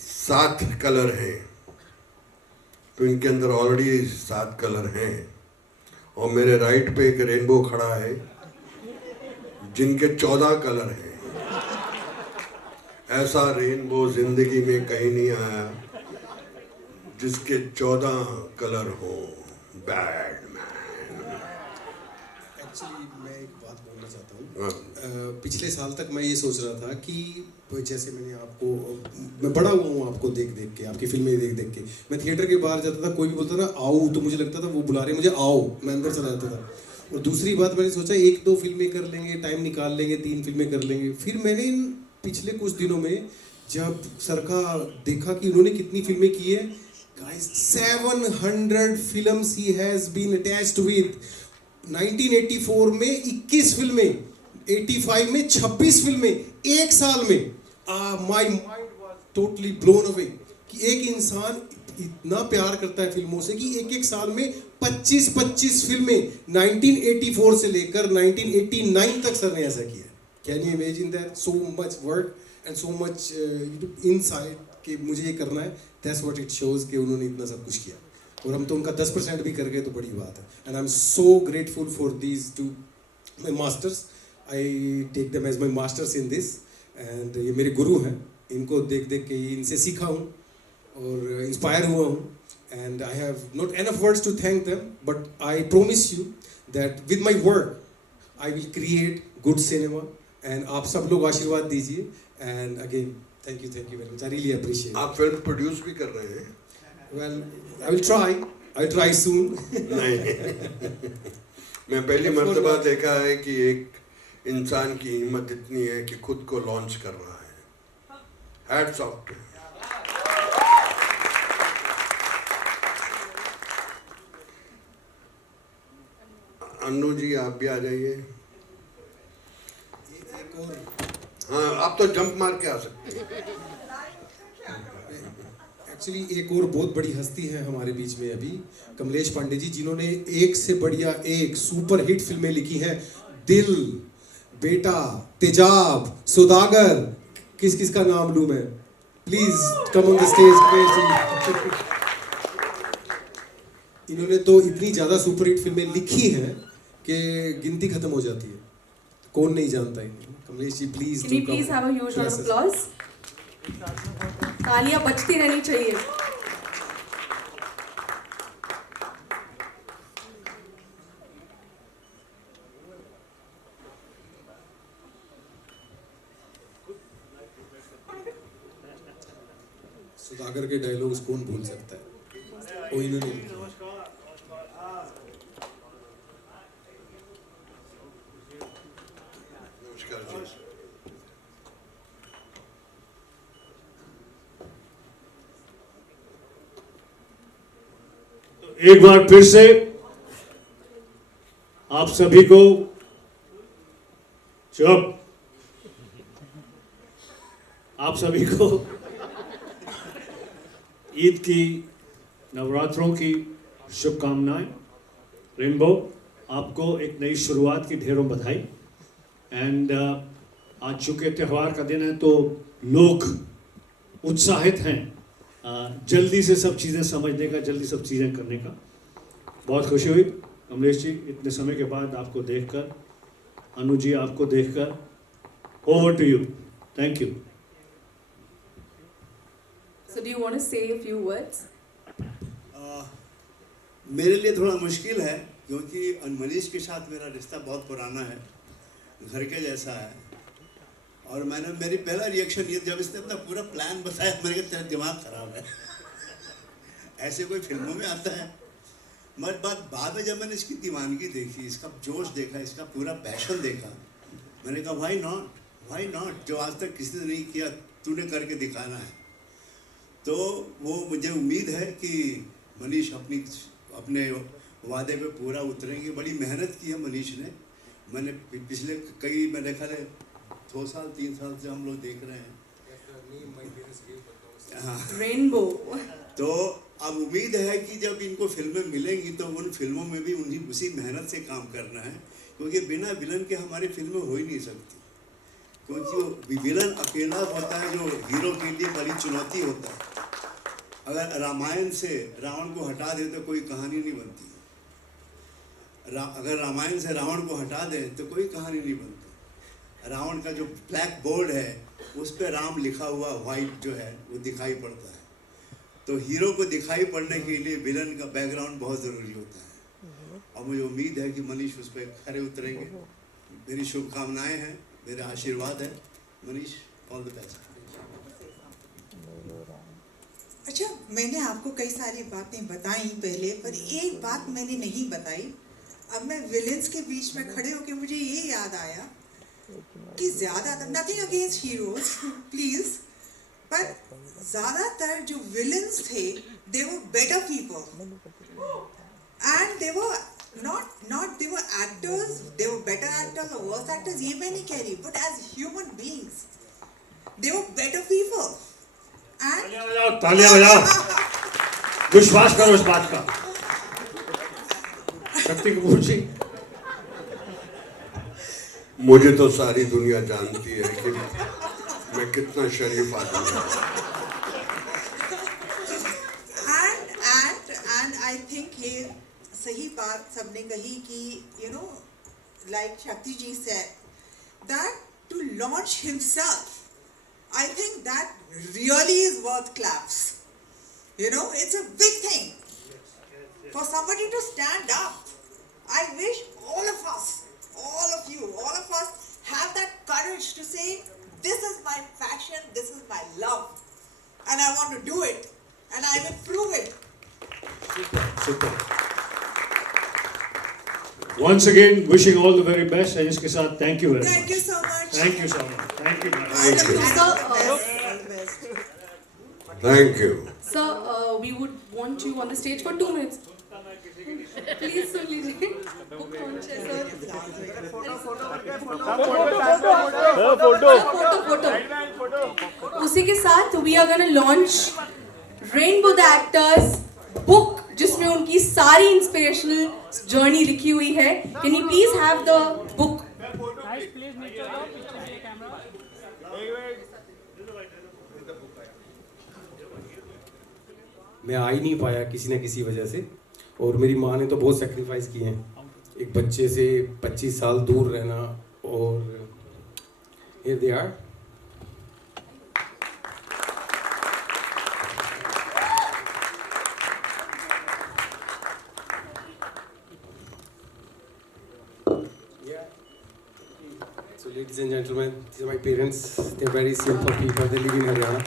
7 कलर हैं। तो इनके अंदर ऑलरेडी 7 कलर हैं, और मेरे राइट पे एक रेनबो खड़ा है जिनके 14 कलर हैं। ऐसा रेनबो जिंदगी में कहीं नहीं आया जिसके 14 कलर हो। बैडमैन। एक्चुअली मैं एक बात बोलना चाहता हूँ। पिछले साल तक मैं ये सोच रहा था कि जैसे मैं बड़ा हुआ हूँ आपको देख देख के, आपकी फिल्में देख देख के। मैं थिएटर के बाहर जाता था, कोई भी बोलता था आओ, तो मुझे लगता था वो बुला रहे मुझे, आओ, मैं अंदर चला जाता था। और दूसरी बात मैंने सोचा 1-2 फिल्में कर लेंगे, टाइम निकाल लेंगे, 3 फिल्में कर लेंगे। फिर मैंने इन पिछले कुछ दिनों में जब सरकार देखा कि उन्होंने कितनी फिल्में की है, guys 700 films he has been attached with. 1984 में 21 फिल्में, 85 में 26 फिल्में, एक साल में। My mind was totally blown away कि एक इंसान इतना प्यार करता है फिल्मों से कि एक साल में 25 फिल्में 1984 से लेकर 1989 तक सर ने ऐसा किया। Can you imagine that? So much work and so much insight कि मुझे ये करना है। दैट्स व्हाट इट शोज कि उन्होंने इतना सब कुछ किया, और हम तो उनका 10% भी कर गए तो बड़ी बात है। And I am so grateful for these two my masters. I take them as my masters in this, and ये मेरे गुरु हैं। इनको देख देख के इनसे सीखा हूँ और इंस्पायर हुआ हूँ। And I have not enough words to thank them, but I promise you that with my work I will create good cinema. And आप सब लोग आशीर्वाद दीजिए। And again thank you very much. I really appreciate. आप फिल्म प्रोड्यूस भी कर रहे हैं? Well I will try soon. नहीं। मैं पहली मर्तबा देखा है कि एक इंसान की हिम्मत इतनी है कि खुद को लॉन्च कर रहा है। Hats off to. Annu ji आप भी आ जाइए। हाँ, आप तो जंप मार के आ सकते हैं। एक्चुअली एक और बहुत बड़ी हस्ती है हमारे बीच में अभी, कमलेश पांडे जी, जिन्होंने एक से बढ़िया एक सुपर हिट फिल्में लिखी हैं। दिल, बेटा, तेजाब, सौदागर, किस का नाम लूं मैं? Please come on the stage. इन्होंने तो इतनी ज्यादा सुपर हिट फिल्में लिखी हैं कि गिनती खत्म हो जाती है, कौन नहीं जानता इन्हें। Kamlesh ji please Can we please have a huge round of applause? तालियां बजती रहनी चाहिए। सुधाकर के डायलॉग्स कौन भूल सकता है? वो इन्होंने लिखे। एक बार फिर से आप सभी को आप सभी को ईद की, नवरात्रों की शुभकामनाएं। रेनबो, आपको एक नई शुरुआत की ढेरों बधाई। एंड आज चूंकि त्यौहार का दिन है तो लोग उत्साहित हैं जल्दी से सब चीज़ें समझने का, जल्दी सब चीज़ें करने का। बहुत खुशी हुई कमलेश जी इतने समय के बाद आपको देखकर, अनु जी आपको देखकर। Over to you. Thank you. So do you want to say a few words? मेरे लिए थोड़ा मुश्किल है क्योंकि मनीष के साथ मेरा रिश्ता बहुत पुराना है, घर के जैसा है। और मेरी पहला रिएक्शन ये, जब इसने अपना पूरा प्लान बताया, मेरे तेरा दिमाग खराब है। ऐसे कोई फिल्मों में आता है। मगर बाद में जब मैंने इसकी दीवानगी देखी, इसका जोश देखा, इसका पूरा पैशन देखा, मैंने कहा व्हाई नॉट, जो आज तक किसी ने नहीं किया तूने करके दिखाना है। तो वो मुझे उम्मीद है कि मनीष अपने वादे पे पूरा उतरेंगे। बड़ी मेहनत की है मनीष ने। मैंने पिछले मेरे ख्याल 2 साल 3 साल से हम लोग देख रहे हैं। हाँ, Rainbow. तो अब उम्मीद है कि जब इनको फिल्में मिलेंगी तो उन फिल्मों में भी उसी मेहनत से काम करना है, क्योंकि बिना विलन के हमारी फिल्में हो ही नहीं सकती। क्योंकि विलन अकेला होता है जो हीरो के लिए बड़ी चुनौती होता है। अगर रामायण से रावण को हटा दे तो कोई कहानी नहीं बनती। अगर रामायण से रावण को हटा दे तो कोई कहानी नहीं बनती। रावण का जो ब्लैक बोर्ड है उस पर राम लिखा हुआ वाइट जो है वो दिखाई पड़ता है। तो हीरो को दिखाई पड़ने के लिए विलन का बैकग्राउंड बहुत ज़रूरी होता है। और मुझे उम्मीद है कि मनीष उस पर खरे उतरेंगे। मेरी शुभकामनाएं हैं, मेरे आशीर्वाद है। Manish, all the best. अच्छा, मैंने आपको कई सारी बातें बताई पहले, पर एक बात मैंने नहीं बताई। अब मैं विलेंस के बीच में खड़े होकर मुझे ये याद आया कि ज़्यादातर, नथिंग अगेंस्ट हीरोज प्लीज, पर ज़्यादातर जो विलेंस थे they were better people and they were not they were actors, they were better actors or worse actors, ये मैं नहीं कह रही, but as human beings they were better people. And तालियां बजाओ, विश्वास करो इस बात का। शक्ति कपूर जी, मुझे तो सारी दुनिया जानती है कि मैं कितना शरीफ आदमी हूँ। and I think ये सही बात सबने कही कि like Shakti ji said, that to launch himself, I think that really is worth claps. It's a big thing for somebody to stand up. I wish all of us, all of you, all of us have that courage to say, this is my passion, this is my love, and I want to do it, and I will prove it. super. once again wishing all the very best। and इसके साथ thank you very much। Thank you so much. Thank you so much। Thank you। Thank you. So, All the best. Thank you. sir, we would want you on the stage for 2 minutes. Please सुन लीजिए। Book launch है sir। फोटो। उसी के साथ we are gonna launch Rainbow the Actors book, जिसमें उनकी सारी इंस्पिरेशनल जर्नी लिखी हुई है। Can you please have the book? मैं आ ही नहीं पाया किसी न किसी वजह से, और मेरी माँ ने तो बहुत सेक्रीफाइस किए हैं, एक बच्चे से 25 साल दूर रहना, और here they are। So ladies and gentlemen, these are my parents. They're very simple people. They live in Haryana.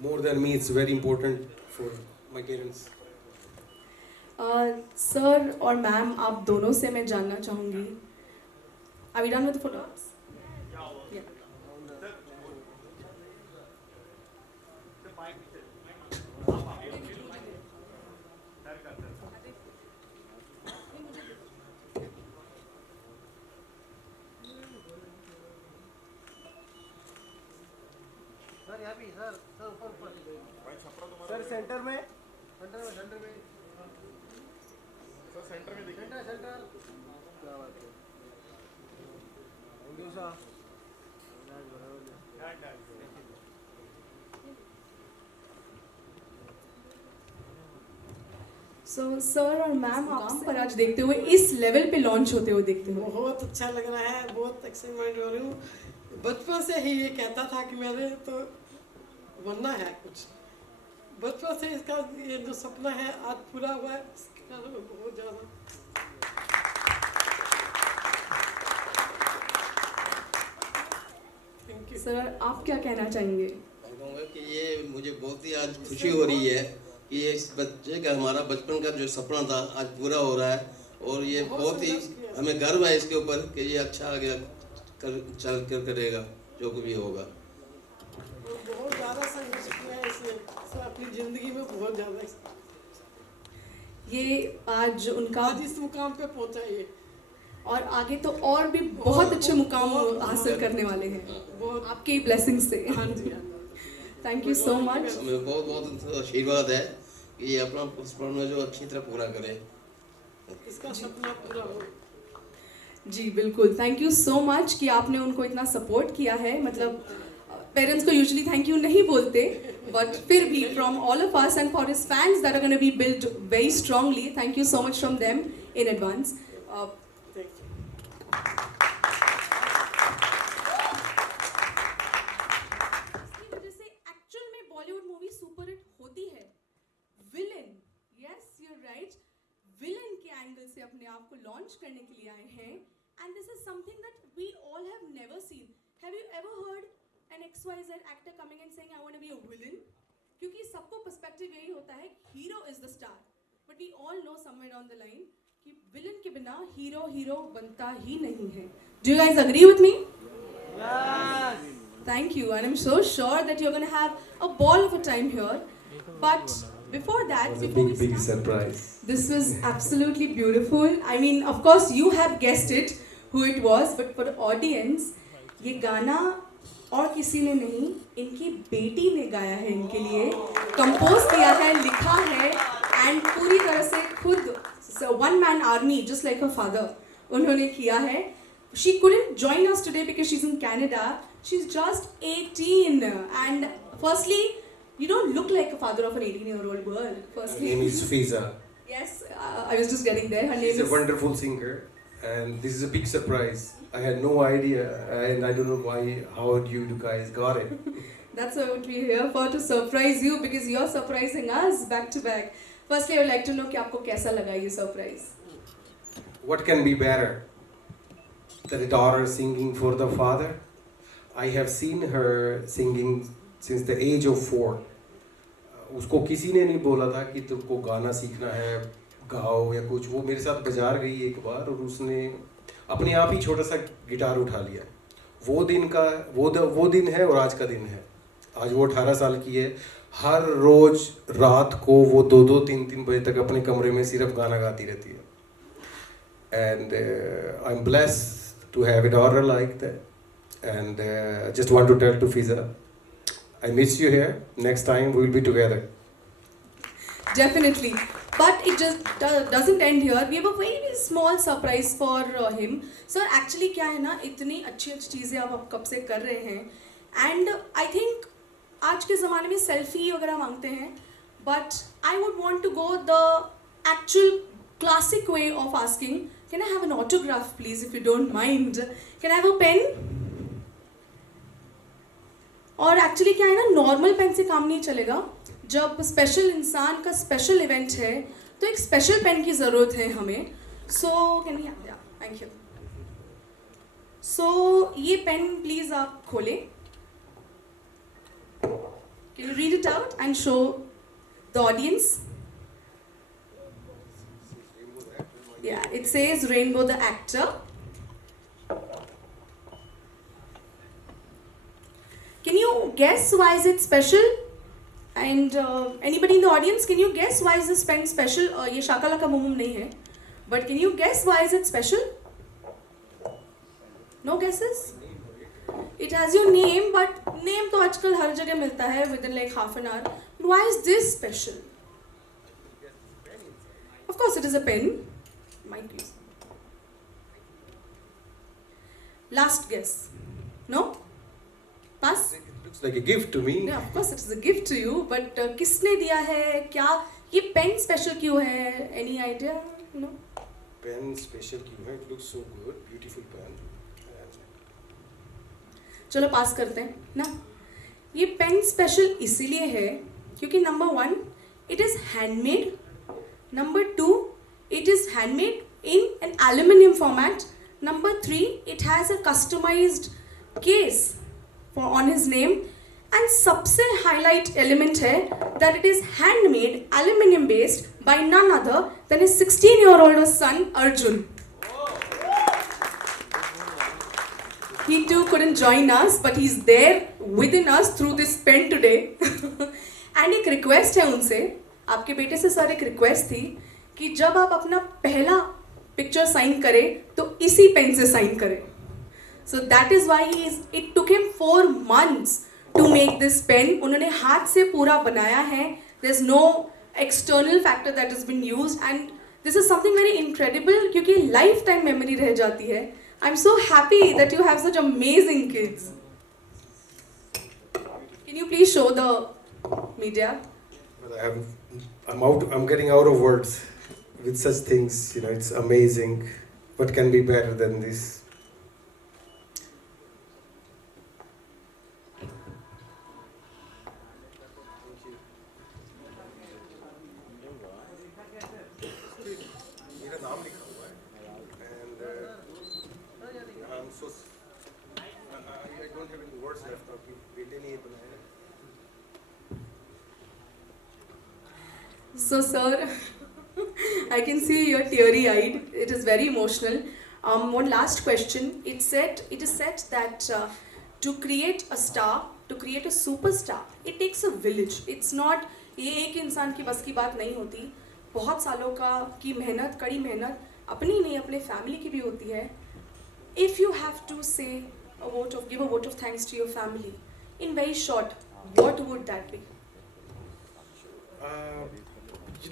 More than me, it's very important for my parents. Sir और मैम, आप दोनों से मैं जानना चाहूँगी, Are we done with the photos? Yeah. Sir centre में सर सेंटर में दिखे सेंटर क्या बात है thank you sir so sir और मैम आप पर आज देखते हुए इस लेवल पे लॉन्च होते हुए देखते हुए बहुत अच्छा लग रहा है, बहुत एक्साइटमेंट हो रही हूँ। बचपन से ही ये कहता था कि मेरे तो बनना है कुछ, बचपन से इसका ये जो सपना है आज पूरा हुआ है, इसके कारण मैं बहुत ज़्यादा थैंक यू। सर आप क्या कहना चाहेंगे? मैं कहूँगा कि ये मुझे बहुत ही आज खुशी हो रही है कि ये इस बच्चे का हमारा बचपन का जो सपना था आज पूरा हो रहा है, और ये बहुत ही हमें गर्व है इसके ऊपर कि ये अच्छा आगे चल कर करेगा जो कुछ भी होगा। बहुत ज़्यादा संघर्ष किया है इसने अपनी ज़िंदगी में, बहुत ज़्यादा ये आज उनका आज इस मुकाम पे पहुंचा ये, और आगे तो और भी बहुत अच्छे मुकाम हासिल करने वाले हैं बहुत आपके ब्लेसिंग्स से। हाँ जी हाँ। Thank you so much. हमें बहुत बहुत आशीर्वाद है कि ये अपना सपना जो अच्छी तरह पूरा करे, इसका सपना पूरा हो। जी बिल्कुल, थैंक यू सो मच कि आपने उनको इतना सपोर्ट किया है। मतलब पेरेंट्स को यूजुअली थैंक यू नहीं बोलते, बट फिर भी from all of us and for his fans that are gonna be build very strongly, thank you so much from them in advance. जैसे एक्चुअल में बॉलीवुड मूवी सुपर हिट होती है, villain, yes you are right, villain के एंगल से अपने आप को लॉन्च करने के लिए आए हैं, and this is something that we all have never seen. Have you ever heard an XYZ actor coming and saying I want to be a villain? क्योंकि सबको पर्सपेक्टिव यही होता है hero is the star, but we all know somewhere down the line कि विलेन के बिना हीरो बनता ही नहीं है। Do you guys agree with me? Thank you, and I'm so sure that you're going to have a ball of a time here. But before that, before we big start, surprise. this was absolutely beautiful. I mean, of course, you have guessed it, who it was, but for the audience, ये गाना और किसी ने नहीं, इनकी बेटी ने गाया है इनके लिए, कंपोज किया है, लिखा है, and पूरी तरह से खुद one man army, just like her father, उन्होंने किया है. She couldn't join us today because she's in Canada. She's just 18, and firstly, you don't look like a father of an 18-year-old girl. Firstly, Her name is Fiza. Yes, I was just getting there. Her She's name a is. wonderful singer, and this is a big surprise. I had no idea, and I don't know how you guys got it. That's what we're here for, to surprise you, because you're surprising us back to back. Firstly, I would like to know कि आपको कैसा लगा ये surprise? What can be better than a daughter singing for the father? I have seen her singing since the age of 4. उसको किसी ने नहीं बोला था कि तुमको गाना सीखना है, गाओ या कुछ। वो मेरे साथ बाजार गई एक बार और उसने अपने आप ही छोटा सा गिटार उठा लिया। वो दिन है और आज का दिन है। आज वो 18 साल की है। हर रोज रात को वो 2-2, 3-3 बजे तक अपने कमरे में सिर्फ गाना गाती रहती है। And I'm blessed to have a daughter like that. And I just want to tell to Fiza, I miss you here. Next time we will be together. Definitely. But it just doesn't end here. We have a very small surprise for him. Sir, actually क्या है ना, इतनी अच्छी चीज़ें आप कब से कर रहे हैं, and I think आज के ज़माने में सेल्फी वगैरह मांगते हैं, but I would want to go the actual classic way of asking, can I have an autograph please, if you don't mind? Can I have a pen? और एक्चुअली क्या है ना, नॉर्मल पेन से काम नहीं चलेगा। जब स्पेशल इंसान का स्पेशल इवेंट है तो एक स्पेशल पेन की ज़रूरत है हमें। So can we have, thank you. So ये पेन प्लीज़ आप खोलें। Can you read it out and show the audience? Yeah, it says Rainbow the actor. Can you guess why is it special? And anybody in the audience, can you guess why is this pen special? ये शाकाला का मुमम नहीं है, but can you guess why is it special? No guesses? It has your name, but name तो आजकल हर जगह मिलता है within like half an hour. But why is this special? Of course, it is a pen. Mic please. Last guess. No? Pass? It looks like a gift to me. Yeah, of course it is a gift to you, but किसने दिया है, क्या ये पेन स्पेशल क्यों है? Any idea? No? Pen special क्यों है? It looks so good, beautiful pen. चलो पास करते हैं ना. ये पेन स्पेशल इसीलिए है क्योंकि number 1 it is handmade, number 2 it is handmade in an aluminum format, number 3 it has a customized case for on his name, and सबसे highlight element है that it is handmade aluminum based by none other than his 16-year-old son Arjun. He too couldn't join us but he's there within us through this pen today. And एक request है उनसे, आपके बेटे से सर एक request थी कि जब आप अपना पहला पिक्चर साइन करें तो इसी पेन से साइन करें. So that is why it took him 4 months to make this pen. उन्होंने हाथ से पूरा बनाया है. There is no external factor that is been used and this is something very incredible क्योंकि लाइफ टाइम मेमोरी रह जाती है. I am so happy that you have such amazing kids. Can you please show the media? I'm getting out of words with such things, you know. It's amazing. What can be better than this? मेरा नाम लिखा हुआ है and I'm so I don't have any words left. आपकी बेटे ने ये बनाया है. So sir, I can see you're teary-eyed. It is very emotional. One last question. It is said that to create a star, to create a superstar, it takes a village. It's not ये एक इंसान की बस की बात नहीं होती. बहुत सालों की मेहनत, कड़ी मेहनत अपनी नहीं अपने फैमिली की भी होती है. If you have to say give a vote of thanks to your family, in very short, what would that be?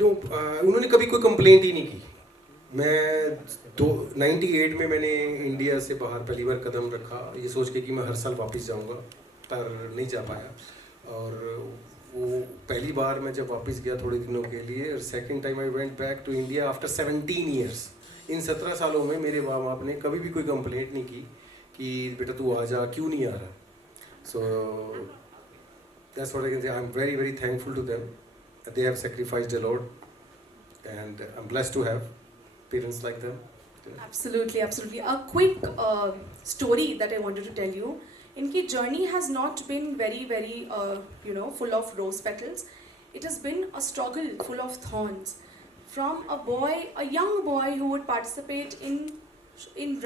उन्होंने कभी कोई कंप्लेंट ही नहीं की. मैं 98 में मैंने इंडिया से बाहर पहली बार कदम रखा ये सोच के कि मैं हर साल वापस जाऊंगा, पर नहीं जा पाया. और वो पहली बार मैं जब वापस गया थोड़े दिनों के लिए, और second time I went back to India after 17 years. इन 17 सालों में मेरे माँ बाप ने कभी भी कोई कंप्लेंट नहीं की कि बेटा तू आ जा, क्यों नहीं आ रहा. So that's what I can say. I am very very thankful to them. They have sacrificed a lot, and I'm blessed to have parents like them. Absolutely, absolutely. A quick story that I wanted to tell you. Inki journey has not been very, very, full of rose petals. It has been a struggle full of thorns. From a young boy who would participate in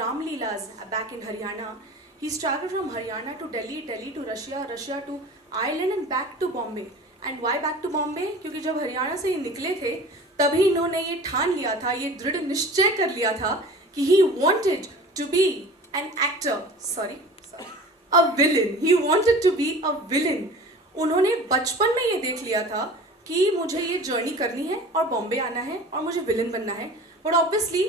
Ram Leelas back in Haryana. He struggled from Haryana to Delhi, Delhi to Russia, Russia to Ireland, and back to Bombay. And why back to Bombay? क्योंकि जब हरियाणा से ये निकले थे तभी इन्होंने ये ठान लिया था, ये दृढ़ निश्चय कर लिया था कि he wanted to be an actor, a villain. He wanted to be a villain. उन्होंने बचपन में ये देख लिया था कि मुझे ये जर्नी करनी है और बॉम्बे आना है और मुझे विलन बनना है. But obviously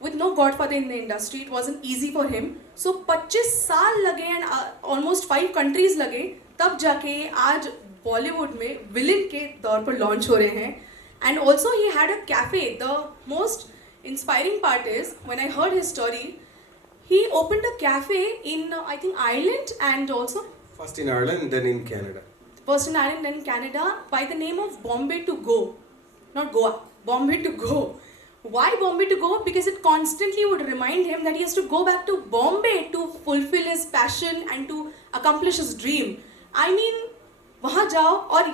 with no godfather in the industry, it wasn't easy for him. So 25 साल लगे एंड almost 5 countries लगे तब जाके आज बॉलीवुड में विलन के तौर पर लॉन्च हो रहे हैं. And also he had a cafe. The most inspiring part is when I heard his story, he opened a cafe in I think Ireland and also first in Ireland then in Canada. First in Ireland, then Canada, by the name of Bombay to Go. Not Goa, Bombay to Go. Why Bombay to Go? Because it constantly would remind him that he has to go back to Bombay to fulfill his passion and to accomplish his dream. I mean, वहाँ जाओ और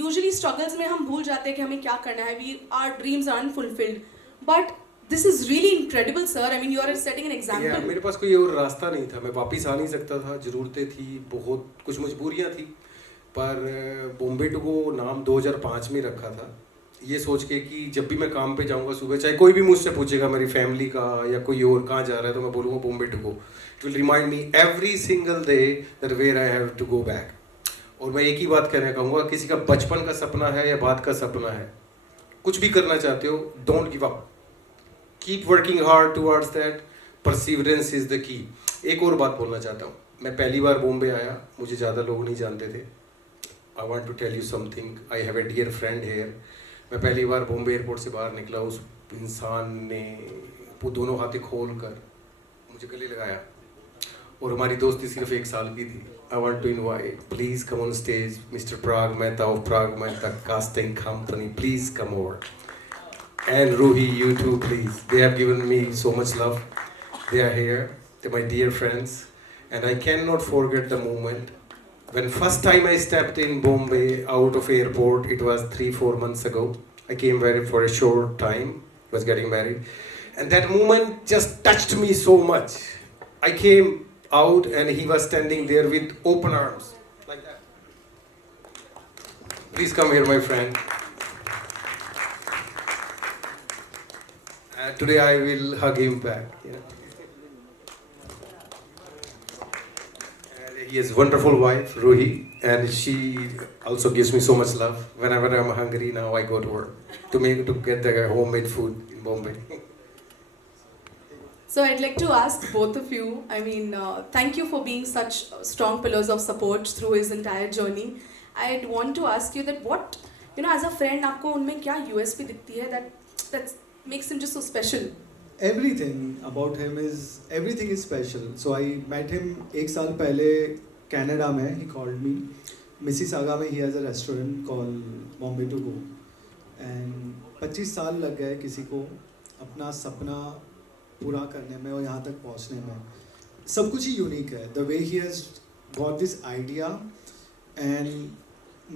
usually struggles में हम भूल जाते हैं कि हमें क्या करना है. Our dreams are unfulfilled. But this is really incredible, sir. I mean, you are setting an example. Yeah, मेरे पास कोई और रास्ता नहीं था. मैं वापस आ नहीं सकता था. ज़रूरतें थी, बहुत कुछ मजबूरियाँ थी. पर बॉम्बे टू गो नाम 2005 में रखा था, ये सोच के कि जब भी मैं काम पे जाऊंगा सुबह, चाहे कोई भी मुझसे पूछेगा मेरी फैमिली का या कोई और कहाँ जा रहा है, तो मैं बोलूँगा Bombay to go. It will remind me every single day that where I have to go back. और मैं एक ही बात कहना कहूँगा, किसी का बचपन का सपना है या बात का सपना है, कुछ भी करना चाहते हो, don't give up, keep working hard towards that. Perseverance is the key. एक और बात बोलना चाहता हूँ. मैं पहली बार बॉम्बे आया, मुझे ज़्यादा लोग नहीं जानते थे. I want to tell you something. I have a dear friend here. मैं पहली बार बॉम्बे एयरपोर्ट से बाहर निकला, उस इंसान ने वो दोनों हाथें खोल कर मुझे गले लगाया, और हमारी दोस्ती सिर्फ 1 साल की थी. I want to invite, please come on stage, Mr. Prag Mehta of Prag Mehta Casting Company. Please come over. And Ruhi, you too, please. They have given me so much love. They are here. They're my dear friends. And I cannot forget the moment when first time I stepped in Bombay out of airport. It was 3-4 months ago. I came for a short time. Was getting married. And that moment just touched me so much. I came out and he was standing there with open arms like that. Please come here, my friend. Today I will hug him back. And he has a wonderful wife, Ruhi, and she also gives me so much love. Whenever I'm hungry now, I go to her to get the homemade food in Bombay. So I'd like to ask both of you, I mean, thank you for being such strong pillars of support through his entire journey. I'd want to ask you that what, as a friend, आपको उनमें क्या USP दिखती है that makes him just so special? Everything about him is, everything is special. So I met him 1 साल पहले Canada में, he called me. Mississauga में he has a restaurant called Bombay to go. And 25 साल लग गए किसी को अपना सपना पूरा करने में और यहाँ तक पहुँचने में. सब कुछ ही यूनिक है. The way he has got this idea. And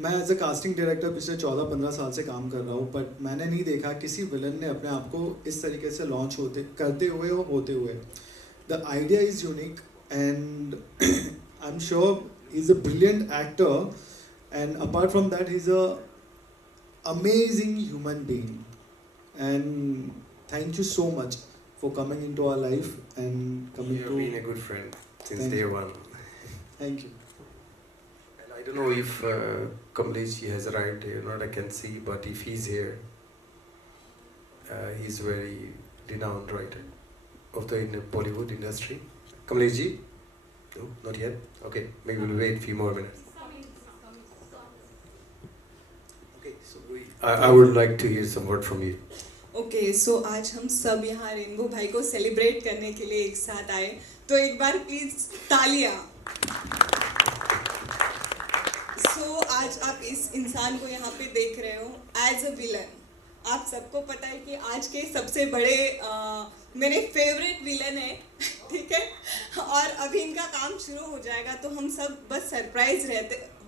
मैं एज अ कास्टिंग डायरेक्टर पिछले 14-15 साल से काम कर रहा हूँ, बट मैंने नहीं देखा किसी विलन ने अपने आप को इस तरीके से लॉन्च करते हुए और होते हुए. The idea is unique and I am sure he is a brilliant actor, and apart from that he is a amazing human being. And thank you so much for coming into our life and coming You have been a good friend since day one. Thank you. And I don't know if Kamlesh has arrived here or not, I can see, but if he's here, he's very renowned writer of the Bollywood industry. Kamlesh ji? No, not yet? Okay, maybe we'll wait a few more minutes. Okay, so I would like to hear some word from you. Okay so आज हम सब यहाँ रेनबो भाई को सेलिब्रेट करने के लिए एक साथ आए, तो एक बार प्लीज तालियां. सो आज आप इस इंसान को यहाँ पे देख रहे हो एज अ विलन. आप सबको पता है कि आज के सबसे बड़े मेरे फेवरेट विलन है, ठीक है, और अभी इनका काम शुरू हो जाएगा तो हम सब बस सरप्राइज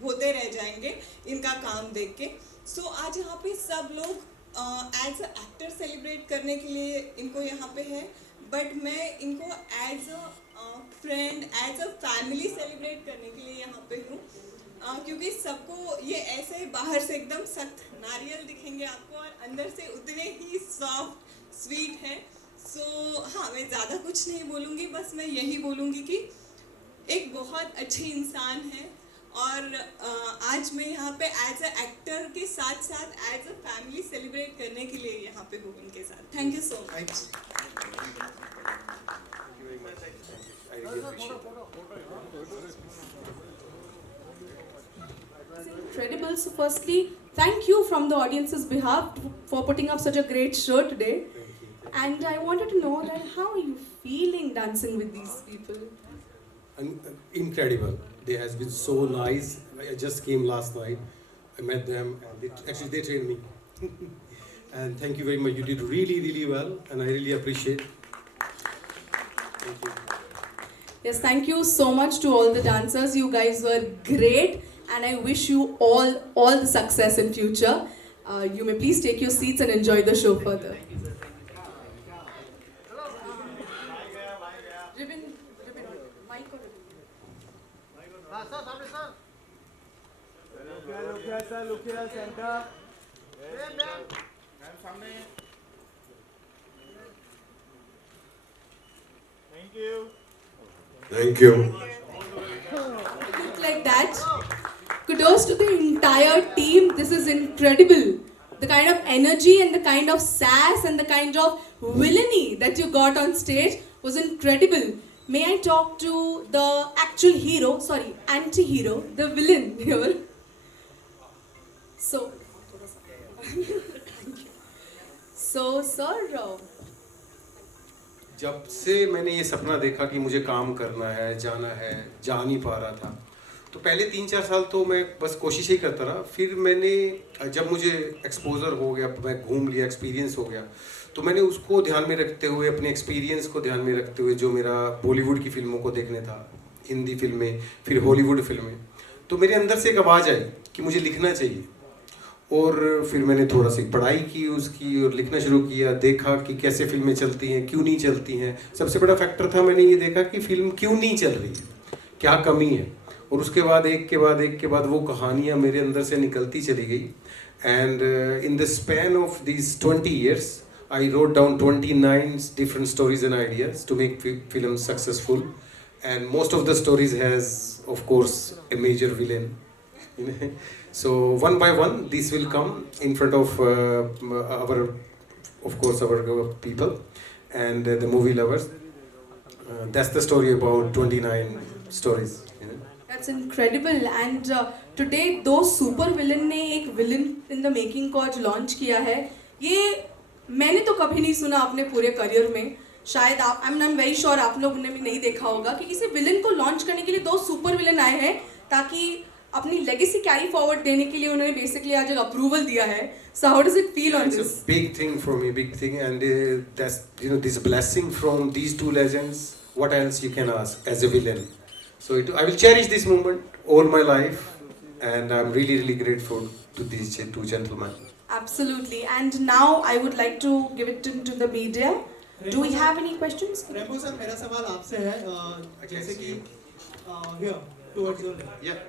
होते रह जाएंगे इनका काम देख के. सो आज यहाँ पे सब लोग एज अ एक्टर सेलिब्रेट करने के लिए इनको यहाँ पे है, बट मैं इनको as a friend, as a family celebrate करने के लिए यहाँ पे हूँ, क्योंकि सबको ये ऐसे बाहर से एकदम सख्त नारियल दिखेंगे आपको और अंदर से उतने ही सॉफ्ट स्वीट है. सो हाँ, मैं ज़्यादा कुछ नहीं बोलूँगी, बस मैं यही बोलूँगी कि एक बहुत अच्छे इंसान है और आज मैं यहाँ पे एज अ एक्टर के साथ साथ एज अ फैमिली सेलिब्रेट करने के लिए यहाँ पे हूँ उनके साथ. Thank you so much. Incredible. So firstly, thank you from the audience's behalf for putting up such a great show today. And I wanted to know that how are you feeling dancing with these people? Incredible. They has been so nice. I just came last night. I met them and they trained me. And thank you very much. You did really, really well and I really appreciate. Thank you. Yes, thank you so much to all the dancers. You guys were great and I wish you all the success in future. You may please take your seats and enjoy the show further. Look here, center. Thank you. Thank you. Look like that. Kudos to the entire team. This is incredible. The kind of energy and the kind of sass and the kind of villainy that you got on stage was incredible. May I talk to the actual hero, sorry, anti-hero, the villain here. So, So, sir, जब से मैंने ये सपना देखा कि मुझे काम करना है, जाना है, जा नहीं पा रहा था, तो पहले 3-4 साल तो मैं बस कोशिश ही करता रहा। फिर मैंने जब मुझे एक्सपोजर हो गया, मैं घूम लिया, एक्सपीरियंस हो गया, तो मैंने उसको ध्यान में रखते हुए, अपने एक्सपीरियंस को ध्यान में रखते हुए, जो मेरा बॉलीवुड की फिल्मों को देखने था, हिंदी फिल्में, फिर हॉलीवुड फिल्में, तो मेरे अंदर से एक आवाज़ आई कि मुझे लिखना चाहिए। और फिर मैंने थोड़ा सी पढ़ाई की उसकी और लिखना शुरू किया, देखा कि कैसे फिल्में चलती हैं, क्यों नहीं चलती हैं। सबसे बड़ा फैक्टर था, मैंने ये देखा कि फिल्म क्यों नहीं चल रही है, क्या कमी है। और उसके बाद एक के बाद वो कहानियाँ मेरे अंदर से निकलती चली गई। And in the span of these 20 years I wrote down 29 different stories and ideas to make film successful, and most of the stories has, of course, a major villain. So one by one, these will come in front of our people and the movie lovers. That's the story about 29 stories. that's incredible. And today, दो सुपर विलन ने एक विलन इन द मेकिंग को आज लॉन्च किया है। ये मैंने तो कभी नहीं सुना अपने पूरे करियर में। शायद आप, आई एम वेरी श्योर आप लोगों ने भी नहीं देखा होगा कि किसी विलन को लॉन्च करने के लिए दो सुपर विलन आए हैं, ताकि अपनी लेगेसी कैरी फॉरवर्ड देने के लिए उन्होंने बेसिकली आज एक अप्रूवल दिया है। So how does it feel on this? It's a big thing for me, big thing, and that's, this blessing from these two legends. What else you can ask as a villain? So I will cherish this moment all my life, and I'm really, really grateful to these two gentlemen. Absolutely. And now I would like to give it to the media. Do we have any questions? Rainbow sir, मेरा सवाल आपसे है, जैसे कि here towards your left. Yeah.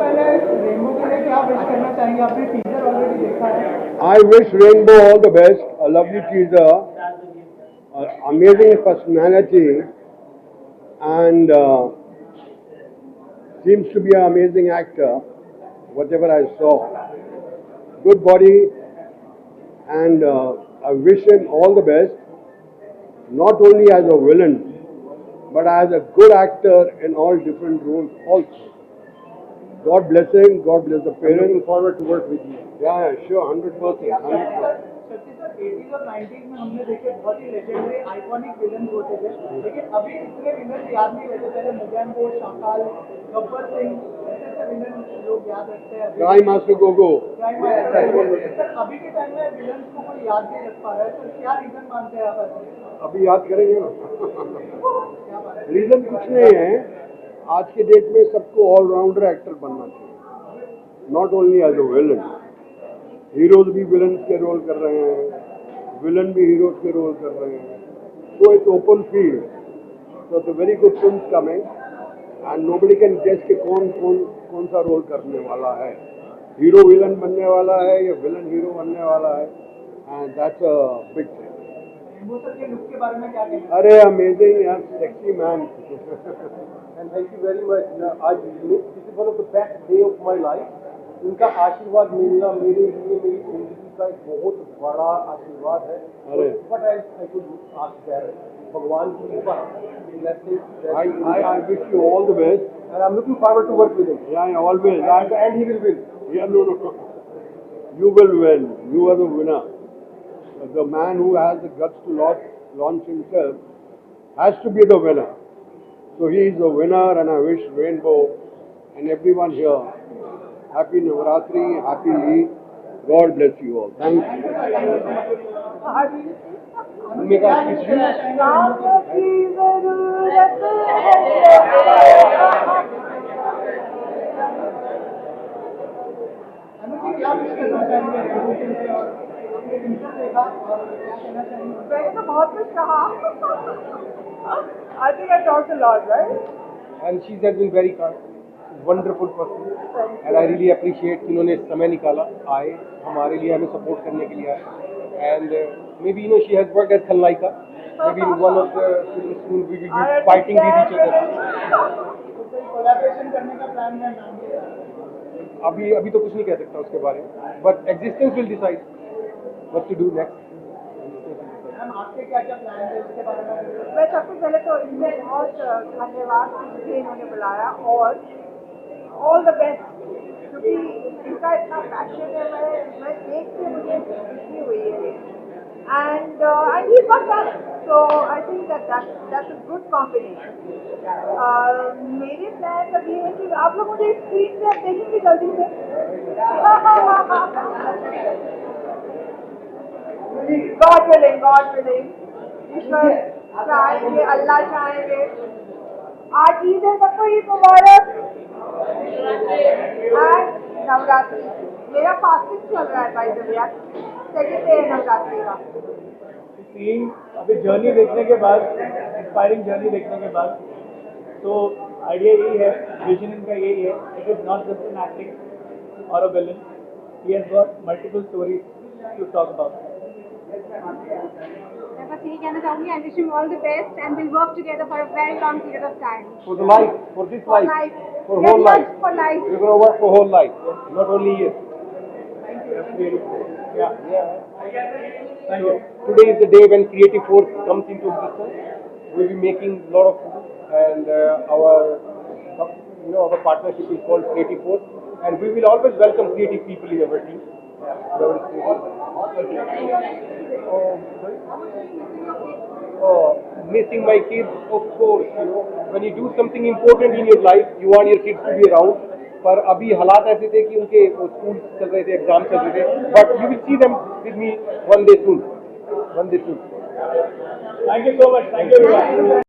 पहले रेम्बो के लिए क्या विश करना चाहेंगे? आपने टीजर ऑलरेडी देखा है। I wish Rainbow all the best. A lovely teaser, amazing personality, and seems to be an amazing actor. Whatever I saw, good body, and I wish him all the best. Not only as a villain, but as a good actor in all different roles also. God bless him. God bless the parents. Looking forward to work with you. Yeah, sure, 100%. 100%. सच्ची सर, 80s और 90s में हमने देखे बहुत ही लेजेंडरी आइकॉनिक विलन होते थे, लेकिन अभी इतने विलन याद नहीं रहते। पहले मुगैम्बो, शाकाल, गब्बर सिंह, ऐसे विलन लोग याद रखते हैं। Crime Master Gogo. सर, अभी के टाइम में विलन को कोई याद नहीं रख पा रहा है, तो क्या रीजन मानते हैं आप? अभी याद करेंगे ना। रीजन कुछ नहीं है, आज के डेट में सबको ऑलराउंडर एक्टर बनना चाहिए, not only as a villain. Heroes भी विलन के रोल कर रहे हैं, विलन भी हीरोज के रोल कर रहे हैं, so it's open field. So it's a very good film coming, and nobody can guess कि कौन सा रोल करने वाला है, हीरो विलन बनने वाला है या विलन हीरो बनने वाला है, and that's a big thing. Rainbow sir के लुक के बारे में क्या कहना? अरे अमेजिंग यार, sexy man. And thank you very much. आज this is one of the best day of my life. उनका आशीर्वाद मिलना मेरे लिए मेरी जिंदगी का एक बहुत बड़ा आशीर्वाद है। अरे What else I could ask there? भगवान की कृपा, blessings. I wish you all the best. And I'm looking forward to work with him. Yeah, always. And he will win. Yeah, no. You will win. You are the winner. The man who has the guts to launch himself has to be the winner. So he is the winner, and I wish Rainbow and everyone here happy Navaratri, happy Eid. God bless you all. Thank you. मैंने तो बहुत कुछ कहा। I think I talked a lot, right? And she has been very kind, wonderful person, and I really appreciate कि उन्होंने समय निकाला, आए हमारे लिए, हमें सपोर्ट करने के लिए आए, and maybe she has worked as Khalnaika, maybe in one of the films soon we will be fighting with each other. Collaboration करने का प्लान है? अभी तो कुछ नहीं कह सकता उसके बारे में, but existence will decide what to do next. आपके क्या क्या प्लान है इसके बारे में? मैं सबसे पहले तो इनमें बहुत धन्यवाद मुझे इन्होंने बुलाया, और ऑल द बेस्ट, क्योंकि इनका इतना पैशन है। मैं देख के मुझे खुशी हुई है and he's got talent, so I think that's a good combination. मेरे प्लान अभी है कि आप लोग मुझे स्क्रीन पे अब देखेंगे जल्दी से. God willing, ईश्वर चाहेंगे, अल्लाह चाहेंगे. आज ईद है, सबको ईद मुबारक. एंड नवरात्रि मेरा फास्टिंग चल रहा है बाय द वे, आज सेकंड डे है नवरात्रि का. सीइंग अभी जर्नी देखने के बाद, इंस्पायरिंग जर्नी देखने के बाद, तो आइडिया यही है, विजन इनका यही है, it is not just an acting or a villain, he has got multiple stories to talk about. मैं बस यही कहना चाहूँगी, I wish you all the best and will work together for a very long period of time. For the life, for this For life, life. for Yes, whole yes, life. for life. We're going to work for whole life, not only years. Yeah. Thank you. Today is the day when Creative Force comes into existence. We'll be making a lot of food, and our partnership is called Creative Force, and we will always welcome creative people in our team. Missing my kids, of course. When you do something important in your life, you want your kids to be around. पर अभी हालात ऐसे थे कि उनके स्कूल चल रहे थे, एग्जाम चल रहे थे. But you will see them with me one day soon. Thank you so much. Thank you everyone.